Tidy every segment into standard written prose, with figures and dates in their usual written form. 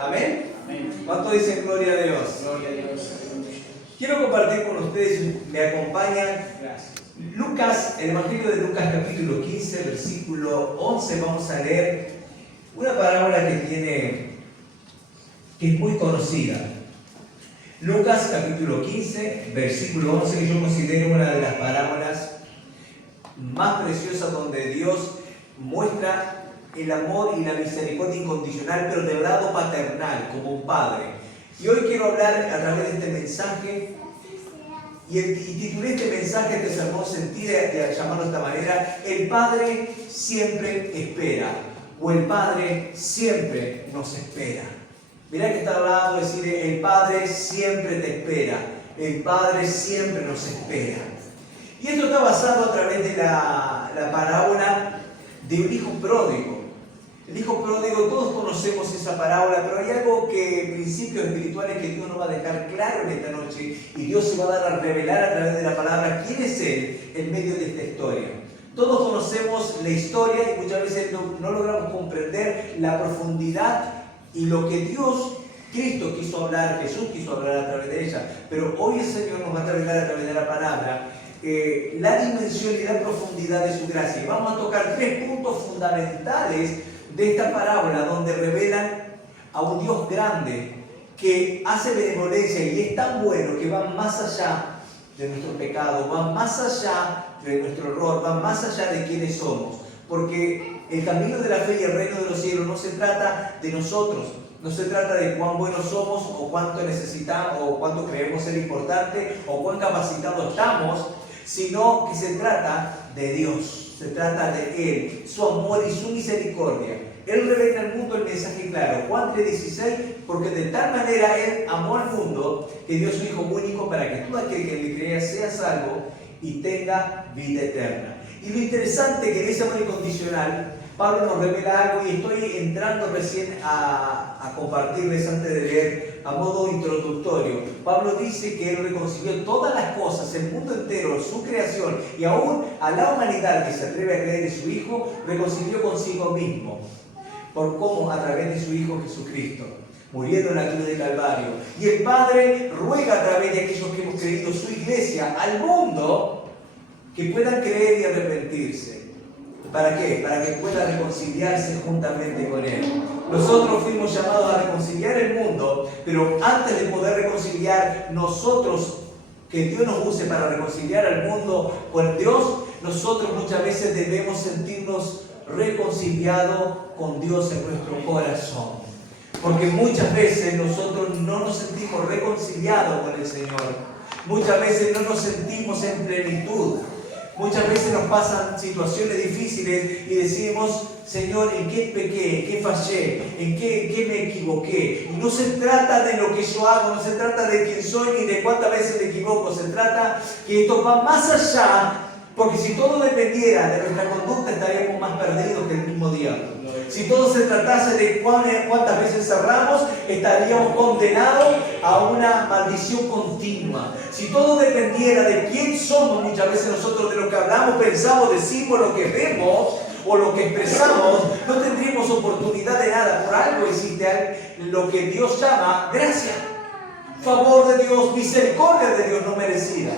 ¿Amén? Amén. ¿Cuánto dicen gloria a Dios? Gloria a Dios. Quiero compartir con ustedes, me acompañan Gracias. Lucas, el Evangelio de Lucas capítulo 15, versículo 11. Vamos a leer una parábola que es muy conocida. Lucas capítulo 15, versículo 11, que yo considero una de las parábolas más preciosas donde Dios muestra el amor y la misericordia incondicional, pero del lado paternal, como un padre. Y hoy quiero hablar a través de este mensaje, y titulé este mensaje, este sermón, sentir de llamarlo de esta manera: el Padre siempre espera, o el Padre siempre nos espera. Mirá que está hablando de decir, el Padre siempre te espera, el Padre siempre nos espera. Y esto está basado a través de la parábola del hijo pródigo. El hijo pródigo, todos conocemos esa parábola, pero hay algo principios espirituales que Dios nos va a dejar claro en esta noche, y Dios se va a dar a revelar a través de la palabra quién es Él en medio de esta historia. Todos conocemos la historia y muchas veces no logramos comprender la profundidad y lo que Cristo quiso hablar, Jesús quiso hablar a través de ella. Pero hoy el Señor nos va a revelar a través de la palabra la dimensión y la profundidad de su gracia. Y vamos a tocar 3 puntos fundamentales de esta parábola, donde revelan a un Dios grande que hace benevolencia y es tan bueno que va más allá de nuestro pecado, va más allá de nuestro error, va más allá de quiénes somos. Porque el camino de la fe y el reino de los cielos no se trata de nosotros, no se trata de cuán buenos somos o cuánto necesitamos o cuánto creemos ser importante o cuán capacitados estamos, sino que se trata de Dios, se trata de Él, su amor y su misericordia. Él revela al mundo el mensaje claro, Juan 3:16, porque de tal manera Él amó al mundo que dio su Hijo único para que todo aquel que le crea sea salvo y tenga vida eterna. Y lo interesante que en ese amor incondicional, Pablo nos revela algo, y estoy entrando recién a compartirles antes de leer a modo introductorio. Pablo dice que Él reconcilió todas las cosas, el mundo entero, su creación, y aún a la humanidad que se atreve a creer en su Hijo, reconcilió consigo mismo. ¿Por cómo? A través de su Hijo Jesucristo, muriendo en la cruz de Calvario. Y el Padre ruega a través de aquellos que hemos creído, su iglesia, al mundo, que puedan creer y arrepentirse. ¿Para qué? Para que pueda reconciliarse juntamente con Él. Nosotros fuimos llamados a reconciliar el mundo, pero antes de poder reconciliar nosotros, que Dios nos use para reconciliar al mundo con Dios, nosotros muchas veces debemos sentirnos reconciliados con Dios en nuestro corazón. Porque muchas veces nosotros no nos sentimos reconciliados con el Señor. Muchas veces no nos sentimos en plenitud. Muchas veces nos pasan situaciones difíciles y decimos: Señor, ¿en qué pequé? ¿En qué fallé? ¿En qué me equivoqué? Y no se trata de lo que yo hago, no se trata de quién soy ni de cuántas veces me equivoco. Se trata que esto va más allá, porque si todo dependiera de nuestra conducta estaríamos más perdidos que el mismo diablo. Si todo se tratase de cuántas veces cerramos, estaríamos condenados a una maldición continua. Si todo dependiera de quién somos, muchas veces nosotros, de lo que hablamos, pensamos, decimos, lo que vemos o lo que expresamos, no tendríamos oportunidad de nada. Por algo existe lo que Dios llama gracia, favor de Dios, misericordia de Dios no merecida.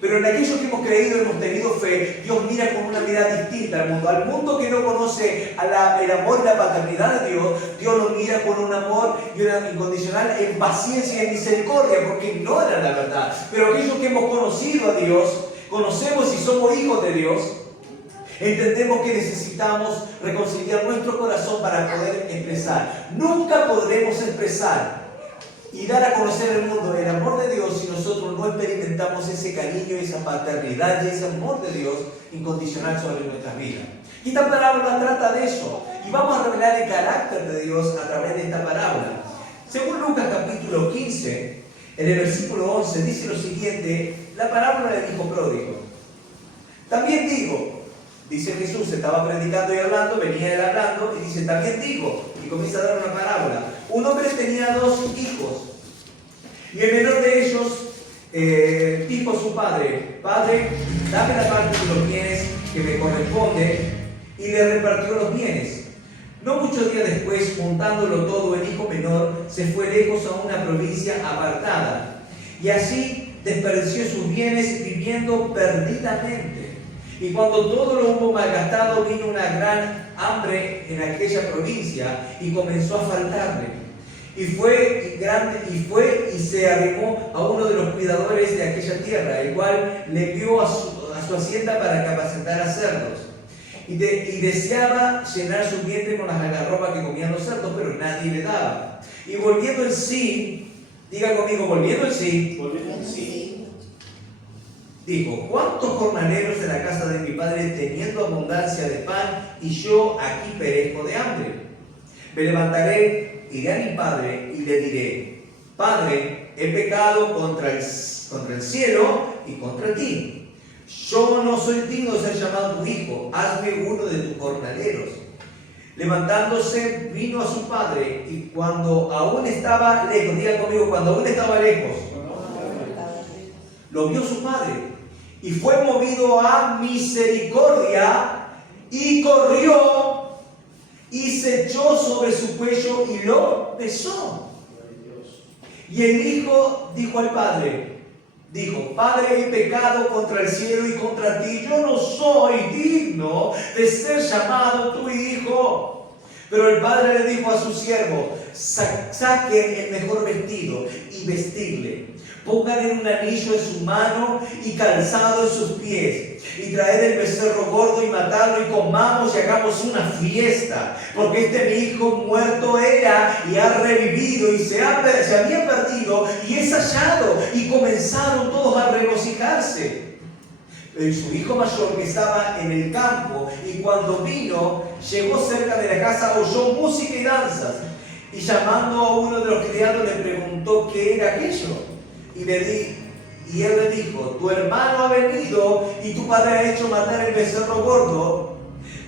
Pero en aquellos que hemos creído, hemos tenido fe, Dios mira con una mirada distinta al mundo. Al mundo que no conoce el amor y la paternidad de Dios, Dios lo mira con un amor y una incondicional en paciencia y en misericordia, porque ignoran la verdad. Pero aquellos que hemos conocido a Dios, conocemos y somos hijos de Dios, entendemos que necesitamos reconciliar nuestro corazón para poder expresar. Nunca podremos expresar y dar a conocer al mundo el amor de Dios si nosotros no experimentamos ese cariño, esa paternidad y ese amor de Dios incondicional sobre nuestras vidas. Y esta parábola trata de eso, y vamos a revelar el carácter de Dios a través de esta parábola. Según Lucas capítulo 15, en el versículo 11, dice lo siguiente, la parábola del hijo pródigo. También digo, dice Jesús, estaba predicando y hablando, venía él hablando, y dice, también digo, y comienza a dar una parábola. Un hombre tenía 2 hijos, y el menor de ellos dijo a su padre: Padre, dame la parte de los bienes que me corresponde, y le repartió los bienes. No muchos días después, juntándolo todo, el hijo menor se fue lejos a una provincia apartada y así desperdició sus bienes viviendo perdidamente. Y cuando todo lo hubo malgastado, vino una gran hambre en aquella provincia y comenzó a faltarle. Y fue y se arrimó a uno de los cuidadores de aquella tierra, el cual le envió a su hacienda para capacitar a cerdos. Y deseaba llenar su vientre con las algarrobas que comían los cerdos, pero nadie le daba. Y volviendo en sí, diga conmigo, volviendo en sí, dijo: ¿cuántos jornaleros de la casa de mi padre teniendo abundancia de pan y yo aquí perezco de hambre? Me levantaré, iré a mi padre y le diré: Padre, he pecado contra el cielo y contra ti. Yo no soy digno de ser llamado tu hijo, hazme uno de tus jornaleros. Levantándose, vino a su padre, y cuando aún estaba lejos, diga conmigo, cuando aún estaba lejos, lo vio su padre, y fue movido a misericordia, y corrió, y se echó sobre su cuello, y lo besó. Y el hijo dijo al padre, Padre, he pecado contra el cielo y contra ti, yo no soy digno de ser llamado tu hijo. Pero el padre le dijo a su siervo: saquen el mejor vestido y vestirle, pónganle un anillo en su mano y calzado en sus pies, y traed el becerro gordo y matadlo, y comamos y hagamos una fiesta, porque este mi hijo muerto era y ha revivido, y se había perdido y es hallado. Y comenzaron todos a regocijarse. Pero su hijo mayor, que estaba en el campo, y cuando vino, llegó cerca de la casa, oyó música y danzas, y llamando a uno de los criados le preguntó qué era aquello. Y él le dijo: tu hermano ha venido y tu padre ha hecho matar el becerro gordo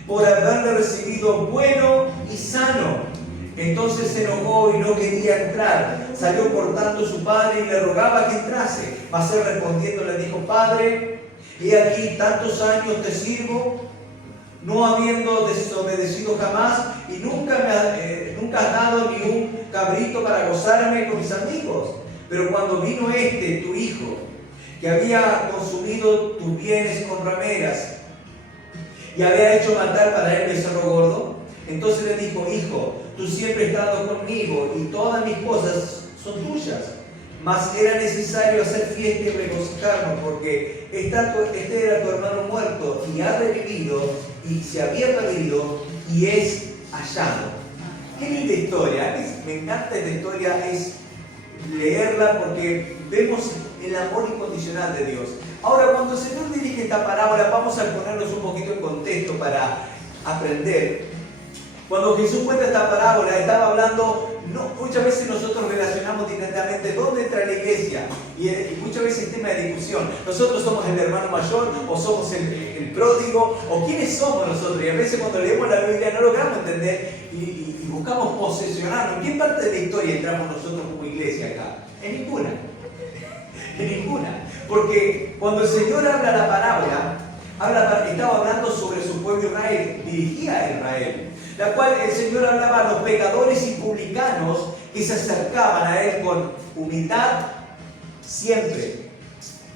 por haberle recibido bueno y sano. Entonces se enojó y no quería entrar. Salió por tanto su padre y le rogaba que entrase. Mas él respondiendo le dijo: Padre, he aquí tantos años te sirvo, no habiendo desobedecido jamás, y nunca has dado ni un cabrito para gozarme con mis amigos. Pero cuando vino tu hijo, que había consumido tus bienes con rameras, y había hecho matar para él becerro gordo, entonces le dijo: Hijo, tú siempre has estado conmigo, y todas mis cosas son tuyas. Mas era necesario hacer fiesta y regocijarnos, porque este era tu hermano muerto, y ha revivido, y se había perdido, y es hallado. Qué linda historia. Me encanta esta historia, es leerla porque vemos el amor incondicional de Dios. Ahora, cuando el Señor dirige esta parábola, vamos a ponernos un poquito en contexto para aprender. Cuando Jesús cuenta esta parábola, estaba hablando, muchas veces nosotros relacionamos directamente dónde entra la iglesia, y muchas veces es tema de discusión. Nosotros somos el hermano mayor, o somos el pródigo, o quiénes somos nosotros. Y a veces cuando leemos la Biblia no logramos entender y buscamos posesionarnos. ¿En qué parte de la historia entramos nosotros como iglesia acá? En ninguna. En ninguna. Porque cuando el Señor habla la parábola, estaba hablando sobre su pueblo Israel, dirigía a Israel, la cual el Señor hablaba a los pecadores y publicanos que se acercaban a Él con humildad siempre.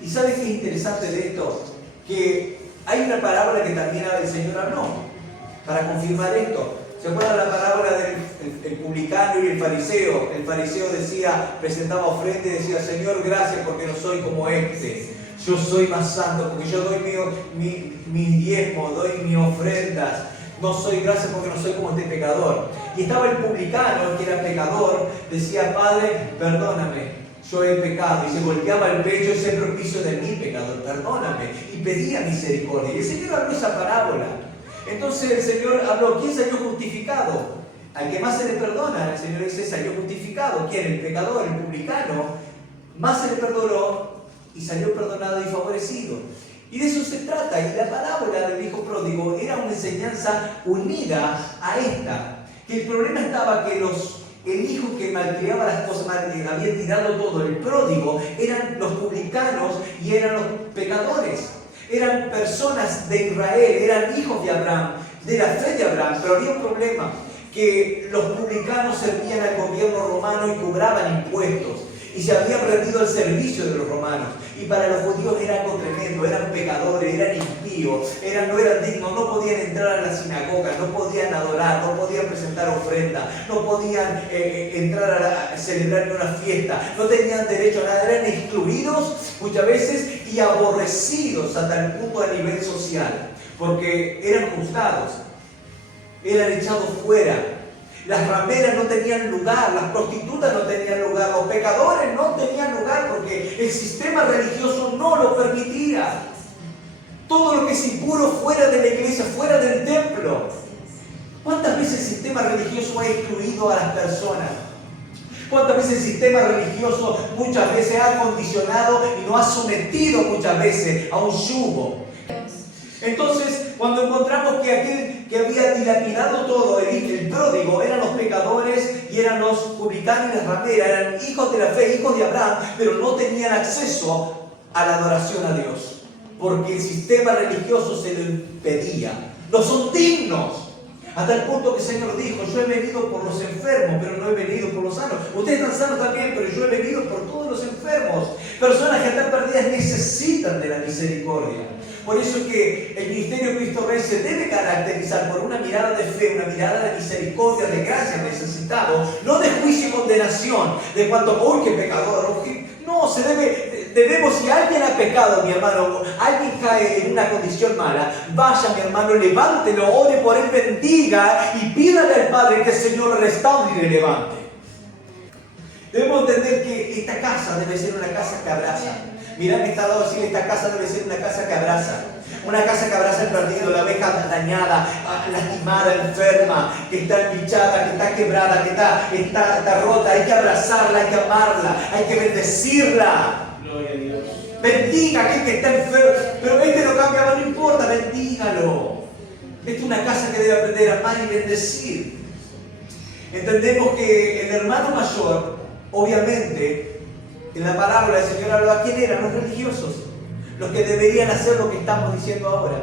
¿Y sabes qué es interesante de esto? Que hay una parábola que también el Señor habló para confirmar esto. ¿Se acuerdan la parábola del publicano y el fariseo? El fariseo presentaba ofrenda y decía: Señor, gracias porque no soy como este. Yo soy más santo porque yo doy mi diezmo, doy mis ofrendas. No soy, gracias porque no soy como este pecador. Y estaba el publicano, que era pecador, decía: Padre, perdóname, yo he pecado. Y se golpeaba el pecho: ese propicio de mi pecador, perdóname. Y pedía misericordia. Y el Señor habló esa parábola. Entonces el Señor habló: ¿quién salió justificado? Al que más se le perdona, el Señor dice: salió justificado. ¿Quién? El pecador, el publicano. Más se le perdonó y salió perdonado y favorecido. Y de eso se trata. Y la parábola del hijo pródigo era una enseñanza unida a esta. Que el problema estaba que el hijo que malcriaba las cosas, había tirado todo, el pródigo, eran los publicanos y eran los pecadores. Eran personas de Israel, eran hijos de Abraham, de la fe de Abraham. Pero había un problema, que los publicanos servían al gobierno romano y cobraban impuestos. Y se habían rendido al servicio de los romanos. Y para los judíos era algo tremendo, eran pecadores, eran impíos, no eran dignos, no podían entrar a la sinagoga, no podían adorar, no podían presentar ofrenda, no podían entrar a celebrar una fiesta, no tenían derecho a nada, eran excluidos muchas veces y aborrecidos hasta el punto a nivel social, porque eran juzgados, eran echados fuera. Las rameras no tenían lugar, las prostitutas no tenían lugar, los pecadores no tenían lugar porque el sistema religioso no lo permitía. Todo lo que es impuro fuera de la iglesia, fuera del templo. ¿Cuántas veces el sistema religioso ha excluido a las personas? ¿Cuántas veces el sistema religioso muchas veces ha condicionado y nos ha sometido muchas veces a un yugo? Entonces, cuando encontramos que aquel que había dilapidado todo, el pródigo, eran los pecadores y eran los publicanos y las rameras, eran hijos de la fe, hijos de Abraham, pero no tenían acceso a la adoración a Dios, porque el sistema religioso se lo impedía. No son dignos. Hasta el punto que el Señor dijo, yo he venido por los enfermos, pero no he venido por los sanos. Ustedes están sanos también, pero yo he venido por todos los enfermos. Personas que están perdidas necesitan de la misericordia. Por eso es que el ministerio Cristo Rey se debe caracterizar por una mirada de fe, una mirada de misericordia, de gracia necesitado, no de juicio y condenación, de cuanto, uy, qué pecador. No, debemos, si alguien ha pecado, mi hermano, alguien cae en una condición mala, vaya, mi hermano, levántelo, ore por él, bendiga y pídale al Padre que el Señor lo restaure y le levante. Debemos entender que esta casa debe ser una casa que abraza. Mirá que está dado decir, esta casa debe ser una casa que abraza. Una casa que abraza el perdido, la oveja dañada, lastimada, enferma, que está embichada, que está quebrada, que está rota. Hay que abrazarla, hay que amarla, hay que bendecirla. Gloria a Dios. Bendiga a aquel que está enfermo. Pero este no cambiaba, no importa, bendígalo. Esta es una casa que debe aprender a amar y bendecir. Entendemos que el hermano mayor, obviamente, en la parábola el Señor hablaba, ¿quién eran? Los religiosos. Los que deberían hacer lo que estamos diciendo ahora.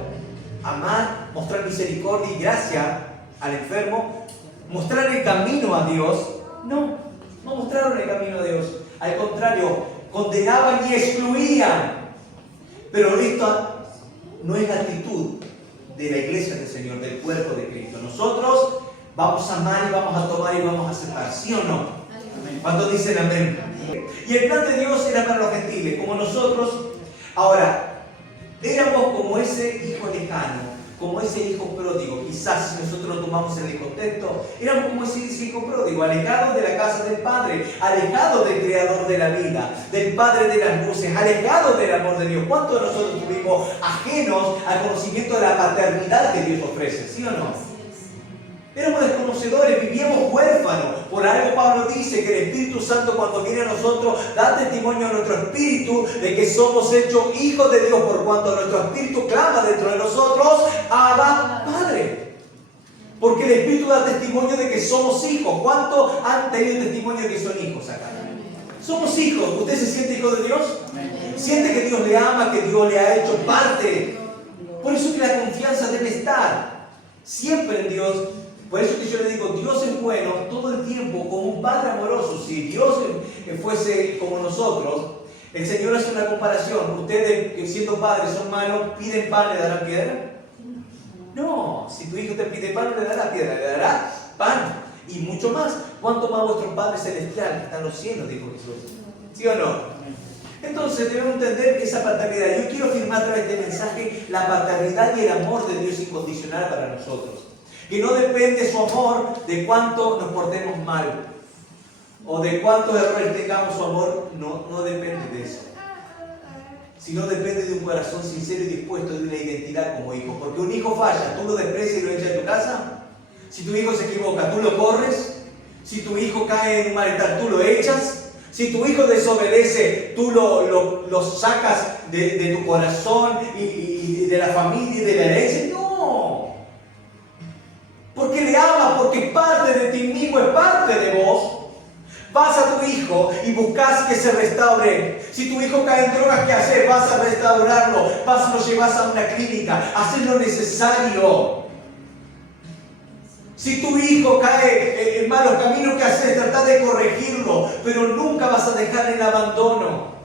Amar, mostrar misericordia y gracia al enfermo. Mostrar el camino a Dios. No mostraron el camino a Dios. Al contrario, condenaban y excluían. Pero esto no es la actitud de la iglesia del Señor, del cuerpo de Cristo. Nosotros vamos a amar y vamos a tomar y vamos a aceptar. ¿Sí o no? ¿Cuántos dicen amén? Y el plan de Dios era para los gentiles, como nosotros. Ahora, éramos como ese hijo lejano, como ese hijo pródigo. Quizás si nosotros lo tomamos en el contexto, éramos como ese hijo pródigo, alejados de la casa del Padre, alejados del Creador de la vida, del Padre de las luces, alejados del amor de Dios. ¿Cuántos de nosotros estuvimos ajenos al conocimiento de la paternidad que Dios ofrece? ¿Sí o no? Éramos desconocedores, vivíamos huérfanos. Por algo Pablo dice que el Espíritu Santo cuando viene a nosotros da testimonio a nuestro espíritu de que somos hechos hijos de Dios, por cuanto nuestro espíritu clama dentro de nosotros, Abba, Padre. Porque el Espíritu da testimonio de que somos hijos. ¿Cuántos han tenido testimonio de que son hijos acá? Somos hijos. ¿Usted se siente hijo de Dios? ¿Siente que Dios le ama, que Dios le ha hecho parte? Por eso es que la confianza debe estar siempre en Dios. Por eso que yo le digo, Dios es bueno todo el tiempo, como un Padre amoroso. Si Dios fuese como nosotros, el Señor hace una comparación. Ustedes, que siendo padres son malos, piden pan, ¿le darán piedra? No, si tu hijo te pide pan, no le dará piedra, le dará pan. Y mucho más, ¿cuánto más vuestro Padre Celestial que está en los cielos? Dijo Jesús. ¿Sí o no? Entonces debemos entender que esa paternidad, yo quiero afirmar a través de este mensaje la paternidad y el amor de Dios incondicional para nosotros. Que no depende su amor de cuánto nos portemos mal o de cuántos errores tengamos. Su amor no depende de eso, sino depende de un corazón sincero y dispuesto, de una identidad como hijo. Porque un hijo falla, tú lo desprecias y lo echas de tu casa. Si tu hijo se equivoca, tú lo corres. Si tu hijo cae en un malestar, tú lo echas. Si tu hijo desobedece, tú lo sacas de tu corazón y de la familia y de la herencia. No. Porque le amas, porque parte de ti mismo, es parte de vos. Vas a tu hijo y buscas que se restaure. Si tu hijo cae en drogas, ¿qué haces? Vas a restaurarlo, lo llevas a una clínica, haces lo necesario. Si tu hijo cae en malos caminos, ¿qué haces? Tratar de corregirlo, pero nunca vas a dejar en el abandono.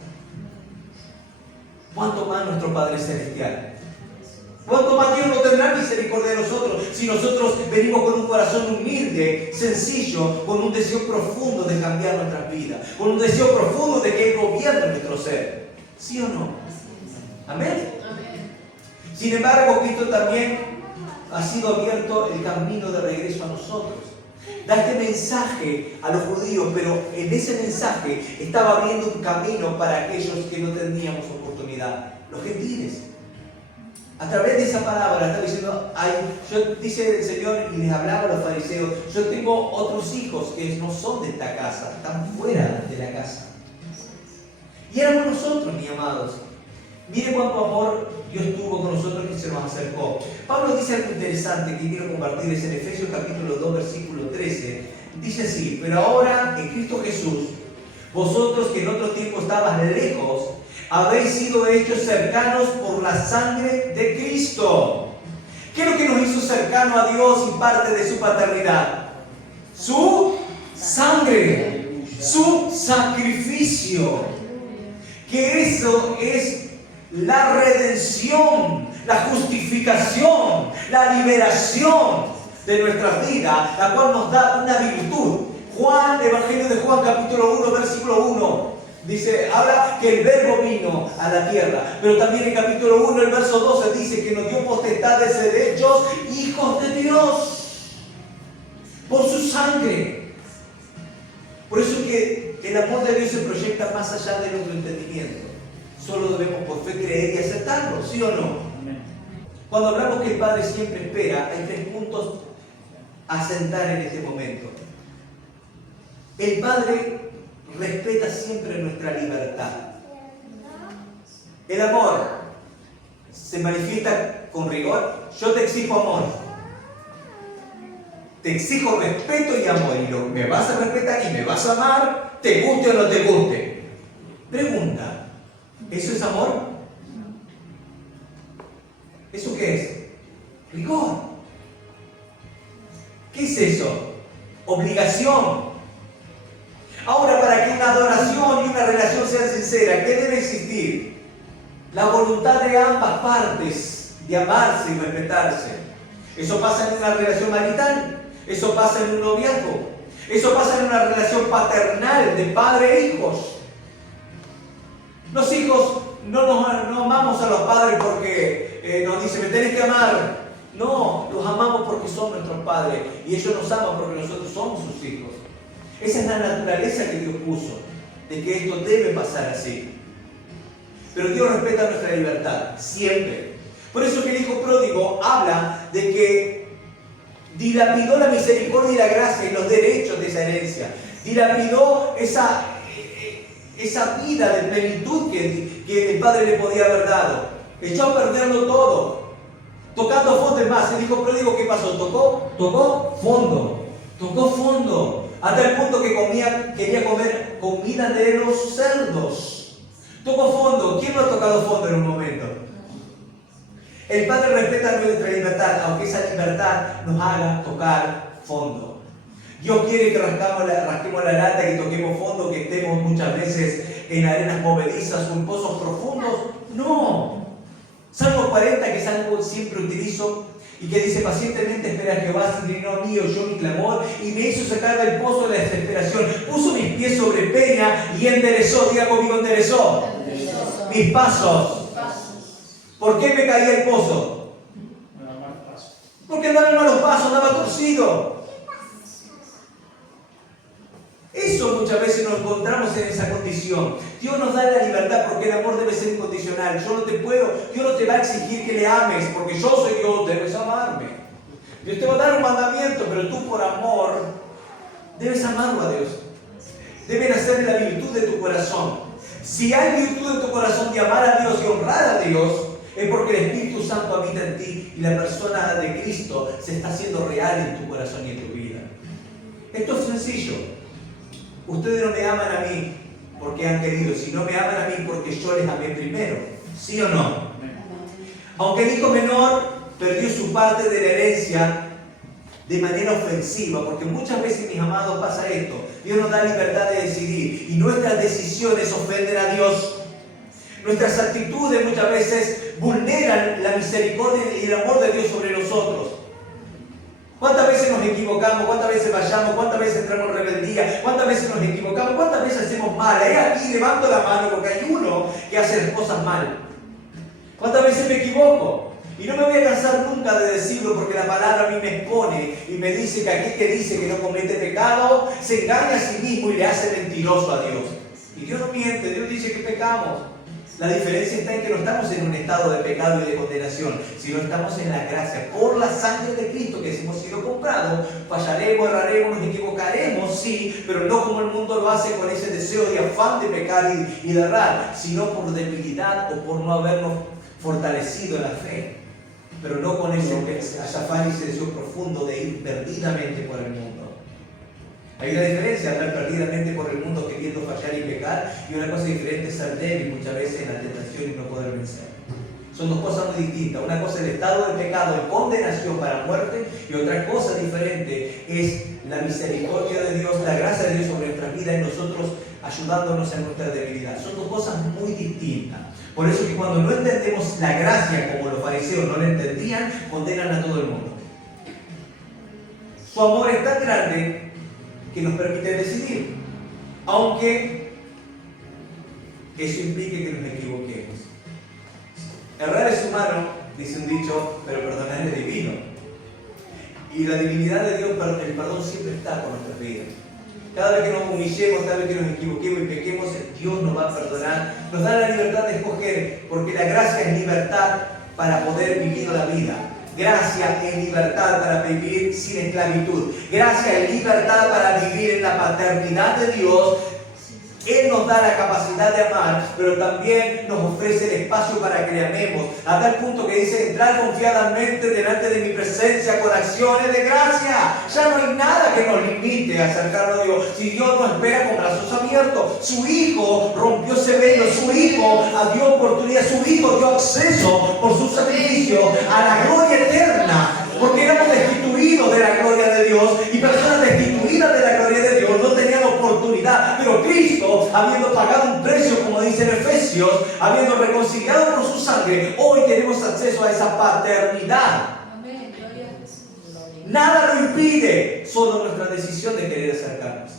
¿Cuánto más nuestro Padre Celestial? ¿Cuánto más Dios no tendrá misericordia de nosotros si nosotros venimos con un corazón humilde, sencillo, con un deseo profundo de cambiar nuestras vidas, con un deseo profundo de que Él gobierne nuestro ser? ¿Sí o no? Amén. Sin embargo, Cristo también ha sido abierto el camino de regreso a nosotros. Da este mensaje a los judíos, pero en ese mensaje estaba abriendo un camino para aquellos que no teníamos oportunidad, los gentiles. A través de esa palabra está diciendo, dice el Señor y les hablaba a los fariseos, yo tengo otros hijos que no son de esta casa, están fuera de la casa. Y éramos nosotros, mis amados. Miren cuánto amor Dios tuvo con nosotros que se nos acercó. Pablo dice algo interesante que quiero compartirles en Efesios capítulo 2, versículo 13. Dice así, pero ahora en Cristo Jesús, vosotros que en otro tiempo estabais lejos, habéis sido hechos cercanos por la sangre de Cristo. ¿Qué es lo que nos hizo cercano a Dios y parte de su paternidad? Su sangre, su sacrificio. Que eso es la redención, la justificación, la liberación de nuestras vidas, la cual nos da una virtud. Evangelio de Juan, capítulo 1, versículo 1. Dice, habla que el verbo vino a la tierra, pero también en capítulo 1, el verso 12 dice que nos dio potestad de ser hechos hijos de Dios por su sangre. Por eso es que el amor de Dios se proyecta más allá de nuestro entendimiento. Solo debemos por fe creer y aceptarlo, ¿sí o no? Cuando hablamos que el Padre siempre espera, hay 3 puntos a sentar en este momento. El Padre respeta siempre nuestra libertad. El amor se manifiesta con rigor. Yo te exijo amor. Te exijo respeto y amor. Y me vas a respetar y me vas a amar, te guste o no te guste. Pregunta, ¿eso es amor? ¿Eso qué es? Rigor. ¿Qué es eso? Obligación. Ahora, para que una adoración y una relación sean sinceras, ¿qué debe existir? La voluntad de ambas partes de amarse y respetarse. Eso pasa en una relación marital, eso pasa en un noviazgo, eso pasa en una relación paternal de padre e hijos. Los hijos no amamos a los padres porque nos dicen, me tenés que amar. No, los amamos porque son nuestros padres y ellos nos aman porque nosotros somos sus hijos. Esa es la naturaleza que Dios puso, de que esto debe pasar así. Pero Dios respeta nuestra libertad, siempre. Por eso que el hijo pródigo habla de que dilapidó la misericordia y la gracia y los derechos de esa herencia. Dilapidó esa vida de plenitud que el Padre le podía haber dado. Echó a perderlo todo. Tocando fondo, es más, el hijo pródigo, ¿qué pasó? Tocó fondo. Hasta el punto que quería comer comida de los cerdos. Tocó fondo. ¿Quién no ha tocado fondo en un momento? El Padre respeta nuestra libertad, aunque esa libertad nos haga tocar fondo. Dios quiere que rasquemos la lata, que toquemos fondo, que estemos muchas veces en arenas movedizas o en pozos profundos. No. Salmo 40, que es algo que siempre utilizo, y que dice, pacientemente espera a Jehová, se inclinó a mí, oyó mi clamor, y me hizo sacar del pozo de la desesperación. Puso mis pies sobre peña y enderezó, diga conmigo, enderezó mis pasos. ¿Por qué me caía el pozo? Porque andaba en malos pasos, andaba torcido. Eso muchas veces nos encontramos en esa condición. Dios nos da la libertad porque el amor debe ser incondicional. Dios no te va a exigir que le ames, porque yo soy Dios, debes amarme. Dios te va a dar un mandamiento, pero tú por amor debes amarlo a Dios. Debe nacer de la virtud de tu corazón. Si hay virtud en tu corazón de amar a Dios y honrar a Dios, es porque el Espíritu Santo habita en ti y la persona de Cristo se está haciendo real en tu corazón y en tu vida. Esto es sencillo. Ustedes no me aman a mí porque han querido, sino me aman a mí porque yo les amé primero. ¿Sí o no? Aunque el hijo menor perdió su parte de la herencia, de manera ofensiva, porque muchas veces, mis amados, pasa esto. Dios nos da libertad de decidir y nuestras decisiones ofenden a Dios. Nuestras actitudes muchas veces vulneran la misericordia y el amor de Dios sobre nosotros. ¿Cuántas veces nos equivocamos? ¿Cuántas veces fallamos? ¿Cuántas veces entramos en rebeldía? ¿Cuántas veces nos equivocamos? ¿Cuántas veces hacemos mal? Aquí levanto la mano porque hay uno que hace las cosas mal. ¿Cuántas veces me equivoco? Y no me voy a cansar nunca de decirlo, porque la palabra a mí me expone y me dice que aquel que dice que no comete pecado se engaña a sí mismo y le hace mentiroso a Dios. Y Dios no miente, Dios dice que pecamos. La diferencia está en que no estamos en un estado de pecado y de condenación, sino estamos en la gracia. Por la sangre de Cristo que hemos sido comprados, fallaremos, erraremos, nos equivocaremos, sí, pero no como el mundo lo hace, con ese deseo de afán de pecar y de errar, sino por debilidad o por no habernos fortalecido en la fe. Pero no con eso que afán y ese deseo profundo de ir perdidamente por el mundo. Hay una diferencia, andar perdidamente por el mundo queriendo fallar y pecar, y una cosa diferente es ser débil muchas veces en la tentación y no poder vencer. Son dos cosas muy distintas. Una cosa es el estado de pecado, de condenación para muerte, y otra cosa diferente es la misericordia de Dios, la gracia de Dios sobre nuestras vidas y nosotros ayudándonos en nuestra debilidad. Son dos cosas muy distintas. Por eso que cuando no entendemos la gracia como los fariseos no la entendían, condenan a todo el mundo. Su amor es tan grande que nos permite decidir, aunque eso implique que nos equivoquemos. Errar es humano, dice un dicho, pero perdonar es divino. Y la divinidad de Dios, el perdón siempre está con nuestras vidas. Cada vez que nos humillemos, cada vez que nos equivoquemos y pequemos, Dios nos va a perdonar. Nos da la libertad de escoger, porque la gracia es libertad para poder vivir la vida. Gracia es libertad para vivir sin esclavitud. Gracia es libertad para vivir en la paternidad de Dios. Él nos da la capacidad de amar, pero también nos ofrece el espacio para que le amemos. A tal punto que dice, entrar confiadamente delante de mi presencia con acciones de gracia. Ya no hay nada que nos limite a acercarnos a Dios. Si Dios nos espera con brazos abiertos. Su Hijo rompió ese velo. Su Hijo dio oportunidad. Su Hijo dio acceso por su sacrificio a la gloria eterna. Porque éramos destituidos de la gloria de Dios, y personas destituidas de la gloria de Dios no tenían oportunidad. Pero Cristo, habiendo pagado un precio, como dice en Efesios, habiendo reconciliado por su sangre, hoy tenemos acceso a esa paternidad. Amén. Gloria a Jesús. Nada lo impide, solo nuestra decisión de querer acercarnos.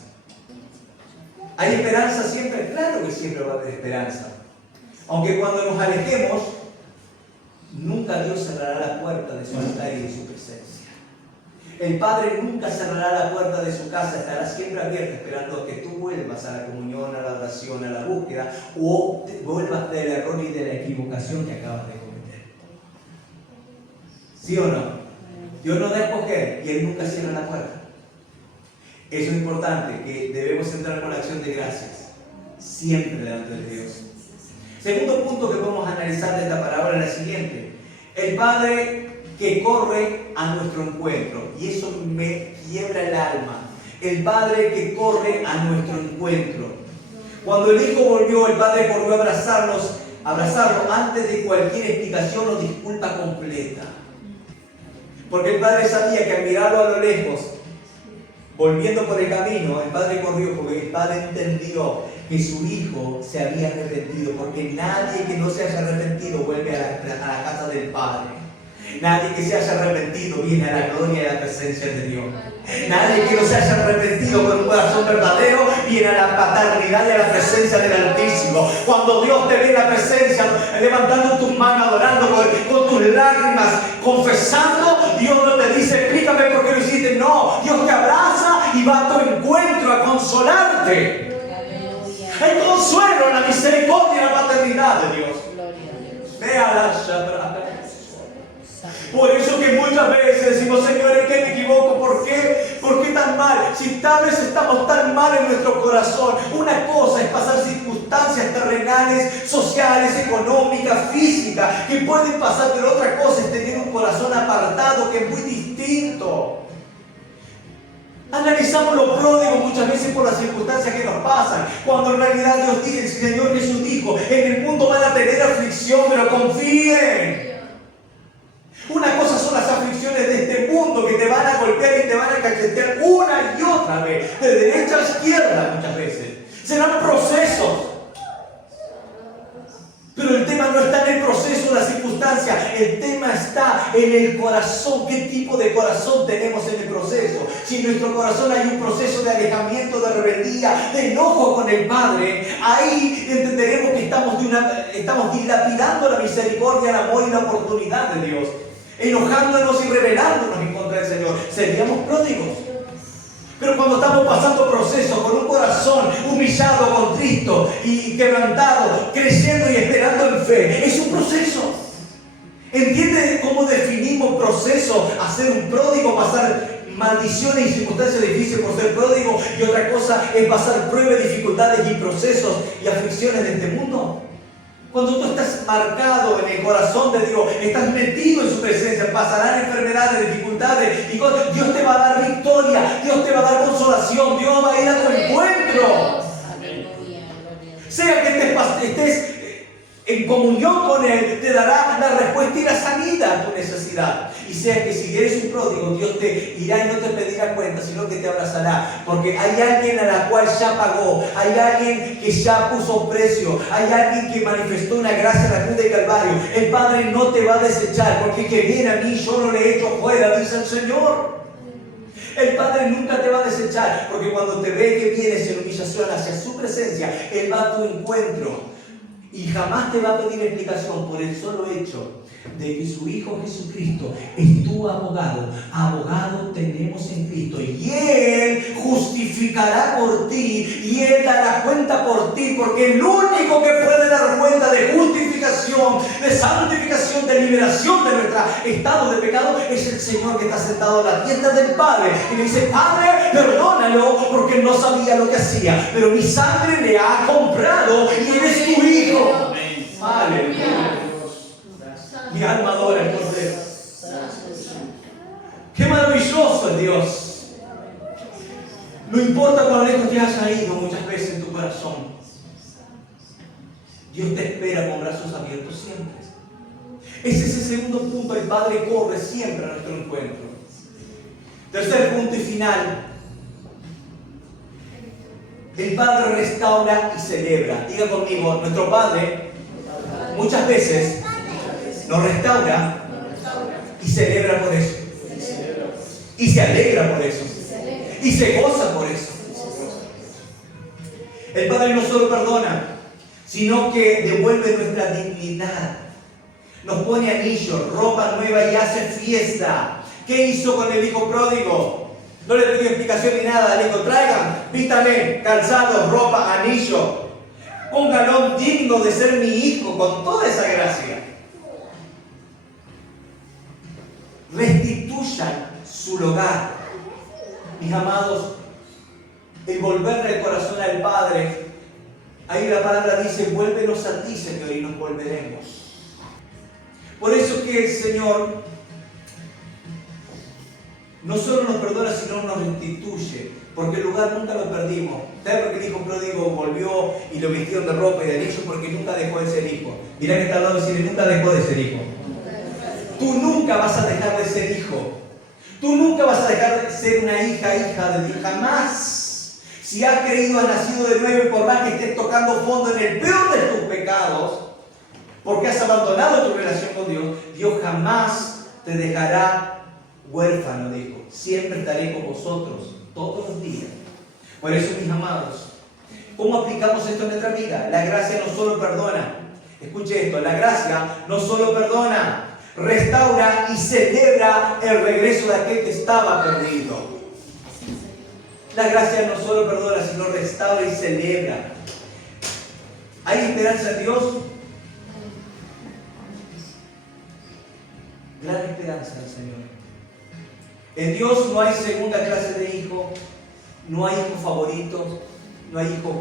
¿Hay esperanza siempre? Claro que siempre va a haber esperanza. Aunque cuando nos alejemos, nunca Dios cerrará la puerta de su altar y de su presencia. El Padre nunca cerrará la puerta de su casa, estará siempre abierta esperando que tú vuelvas a la comunión, a la oración, a la búsqueda, o vuelvas del error y de la equivocación que acabas de cometer. ¿Sí o no? Dios nos da a escoger y Él nunca cierra la puerta. Eso es importante, que debemos entrar con la acción de gracias, siempre delante de Dios. Segundo punto que podemos analizar de esta parábola es la siguiente. El Padre que corre a nuestro encuentro. Y eso me quiebra el alma. El Padre que corre a nuestro encuentro. Cuando el Hijo volvió, el Padre corrió a abrazarlo antes de cualquier explicación o disculpa completa. Porque el Padre sabía que al mirarlo a lo lejos, volviendo por el camino, el Padre corrió porque el Padre entendió que su Hijo se había arrepentido, porque nadie que no se haya arrepentido vuelve a la casa del Padre. Nadie que se haya arrepentido viene a la gloria y a la presencia de Dios. Nadie que no se haya arrepentido con un corazón verdadero viene a la paternidad y a la presencia del Altísimo. Cuando Dios te ve en la presencia, levantando tus manos, adorando con tus lágrimas, confesando, Dios no te dice, explícame por qué lo hiciste. No, Dios te abraza y va a tu encuentro a consolarte. El consuelo, la misericordia y la paternidad de Dios. Vea la Shabbat. Por eso que muchas veces decimos, Señor, ¿en qué me equivoco? ¿Por qué? ¿Por qué tan mal? Si tal vez estamos tan mal en nuestro corazón. Una cosa es pasar circunstancias terrenales, sociales, económicas, físicas, que pueden pasar, pero otra cosa es tener un corazón apartado que es muy distinto. Analizamos lo pródigo muchas veces por las circunstancias que nos pasan, cuando en realidad Dios dice, el Señor Jesús dijo, en el mundo van a tener aflicción, pero confíen. Una cosa son las aflicciones de este mundo que te te van a golpear y te van a cachetear una y otra vez, de derecha a izquierda muchas veces. Serán procesos. Pero el tema no está en el proceso, en la circunstancia. El tema está en el corazón. ¿Qué tipo de corazón tenemos en el proceso? Si en nuestro corazón hay un proceso de alejamiento, de rebeldía, de enojo con el Padre, ahí entenderemos que estamos dilapidando la misericordia, el amor y la oportunidad de Dios. Enojándonos y rebelándonos en contra del Señor. Seríamos pródigos. Pero cuando estamos pasando procesos con un corazón humillado, contrito y quebrantado, creciendo y esperando en fe, es un proceso. ¿Entiende cómo definimos proceso? Hacer un pródigo, pasar maldiciones y circunstancias difíciles por ser pródigo, y otra cosa es pasar pruebas, dificultades y procesos y aflicciones de este mundo. Cuando tú estás marcado en el corazón de Dios, estás metido en su presencia, pasarán enfermedades, dificultades y cosas. Dios te va a dar victoria, Dios te va a dar consolación, Dios va a ir a tu encuentro. Sea que estés en comunión con Él, te dará la respuesta y la sanidad a tu necesidad. Y sea que si eres un pródigo, Dios te irá y no te pedirá cuenta, sino que te abrazará. Porque hay alguien a la cual ya pagó, hay alguien que ya puso precio, hay alguien que manifestó una gracia en la cruz de Calvario. El Padre no te va a desechar, porque el que viene a mí yo no le he hecho fuera, dice el Señor. El Padre nunca te va a desechar, porque cuando te ve que vienes en humillación hacia su presencia, Él va a tu encuentro. Y jamás te va a pedir explicación por el solo hecho de que su Hijo Jesucristo es tu abogado. Abogado tenemos en Cristo. Y Él justificará por ti. Y Él dará cuenta por ti. Porque el único que puede dar cuenta de justificación, de santificación, de liberación de nuestro estado de pecado, es el Señor que está sentado a la diestra del Padre. Y le dice: Padre, perdónalo, porque Él no sabía lo que hacía. Pero mi sangre le ha comprado y Él es tu Hijo. Aleluya. Mi alma adora el Cordero. Qué maravilloso es Dios. No importa cuán lejos te hayas ido muchas veces en tu corazón, Dios te espera con brazos abiertos siempre. Ese es el segundo punto. El Padre corre siempre a nuestro encuentro. Tercer punto y final. El Padre restaura y celebra. Diga conmigo: nuestro Padre muchas veces nos restaura y celebra por eso. Y se alegra por eso. Y se goza por eso. El Padre no solo perdona, sino que devuelve nuestra dignidad. Nos pone anillos, ropa nueva y hace fiesta. ¿Qué hizo con el hijo pródigo? No le pidió explicación ni nada. Le dijo: traigan, vístame, calzado, ropa, anillo. Pónganlo digno de ser mi hijo, con toda esa gracia. Restituyan su lugar. Mis amados, el volverle el corazón al Padre, ahí la palabra dice: vuélvenos a ti, Señor, y nos volveremos. Por eso que el Señor no solo nos perdona, sino nos restituye, porque el lugar nunca lo perdimos. ¿Sabe por qué el hijo pródigo volvió y lo vistieron de ropa y de anillo? Porque nunca dejó de ser hijo. Mirá que está al lado de decirle: nunca dejó de ser hijo. Tú nunca vas a dejar de ser hijo. Tú nunca vas a dejar de ser una hija de Dios. Jamás. Si has creído, has nacido de nuevo, y por más que estés tocando fondo en el peor de tus pecados, porque has abandonado tu relación con Dios, Dios jamás te dejará huérfano, dijo. Siempre estaré con vosotros todos los días. Por eso, mis amados, ¿cómo aplicamos esto en nuestra vida? La gracia no solo perdona. Escuche esto: la gracia no solo perdona, restaura y celebra el regreso de aquel que estaba perdido. La gracia no solo perdona, sino restaura y celebra. ¿Hay esperanza en Dios? Gran esperanza en el Señor. En Dios no hay segunda clase de hijo, no hay hijos favoritos, no hay hijos.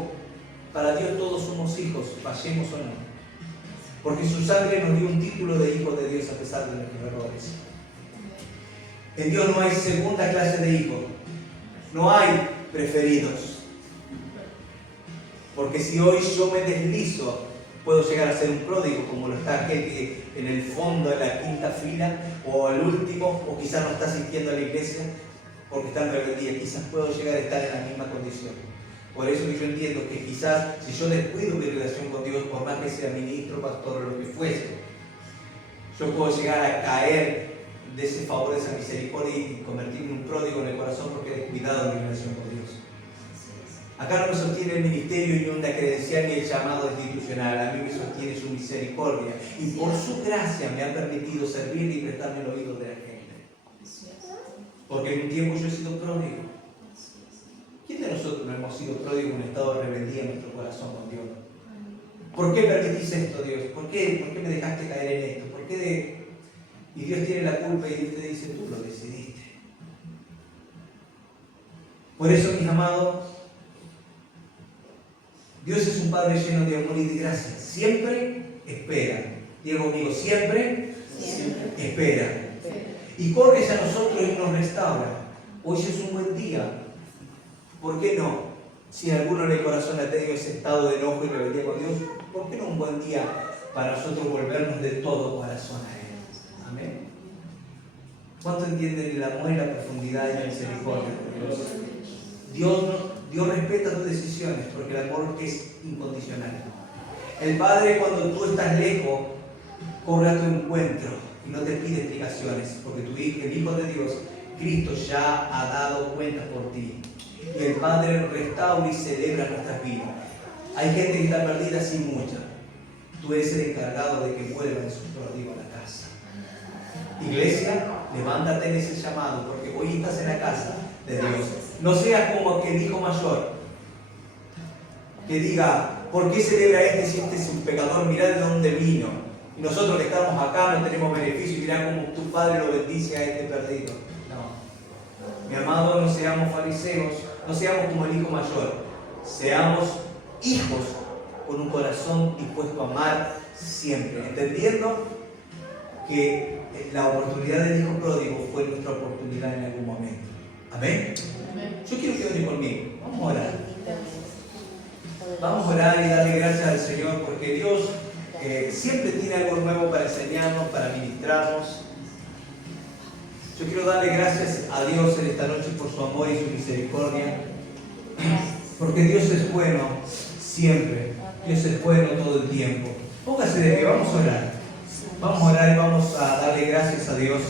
Para Dios todos somos hijos, fallemos o no. Porque su sangre nos dio un título de hijos de Dios a pesar de nuestros errores. En Dios no hay segunda clase de hijos, no hay preferidos. Porque si hoy yo me deslizo Puedo llegar a ser un pródigo, como lo está aquel que en el fondo, en la quinta fila, o al último, o quizás no está asistiendo a la iglesia porque está en rebeldía. Quizás puedo llegar a estar en la misma condición. Por eso yo entiendo que quizás si yo descuido mi relación con Dios, por más que sea ministro, pastor o lo que fuese, yo puedo llegar a caer de ese favor, de esa misericordia y convertirme en un pródigo en el corazón porque he descuidado mi relación con Dios. Acá no me sostiene el ministerio ni una credencial ni el llamado institucional, a mí me sostiene su misericordia y por su gracia me ha permitido servir y prestarme el oído de la gente. Porque en un tiempo yo he sido pródigo. ¿Quién de nosotros no hemos sido pródigos en un estado de rebeldía en nuestro corazón con Dios? ¿Por qué permitís esto, Dios? ¿Por qué me dejaste caer en esto? Y Dios tiene la culpa y Dios te dice, tú lo decidiste. Por eso, mis amados, Dios es un Padre lleno de amor y de gracia. Siempre espera. Diga conmigo, siempre espera. Y corre hacia nosotros y nos restaura. Hoy es un buen día. ¿Por qué no? Si alguno en el corazón ha tenido ese estado de enojo y rebeldía con Dios, ¿por qué no un buen día para nosotros volvernos de todo corazón a Él? Amén. ¿Cuánto entienden el amor y la profundidad y la misericordia de Dios? Dios respeta tus decisiones porque el amor es incondicional. El Padre, cuando tú estás lejos, corre a tu encuentro y no te pide explicaciones porque el Hijo de Dios, Cristo, ya ha dado cuenta por ti. Y el Padre restaura y celebra nuestras vidas. Hay gente que está perdida sin mucha. Tú eres el encargado de que vuelvan sus pródigos a la casa. Iglesia, levántate en ese llamado porque hoy estás en la casa de Dios. No seas como aquel hijo mayor que diga, ¿por qué celebra si este es un pecador? Mirá de dónde vino. Y nosotros que estamos acá no tenemos beneficio y mirá cómo tu Padre lo bendice a este perdido. No. Mi amado, no seamos fariseos, no seamos como el hijo mayor. Seamos hijos con un corazón dispuesto a amar siempre, entendiendo que la oportunidad del hijo pródigo fue nuestra oportunidad en algún momento. Amén. Yo quiero que oren conmigo. Vamos a orar. Vamos a orar y darle gracias al Señor porque Dios siempre tiene algo nuevo para enseñarnos, para ministrarnos. Yo quiero darle gracias a Dios en esta noche por su amor y su misericordia. Porque Dios es bueno siempre. Dios es bueno todo el tiempo. Póngase de pie, vamos a orar. Vamos a orar y vamos a darle gracias a Dios.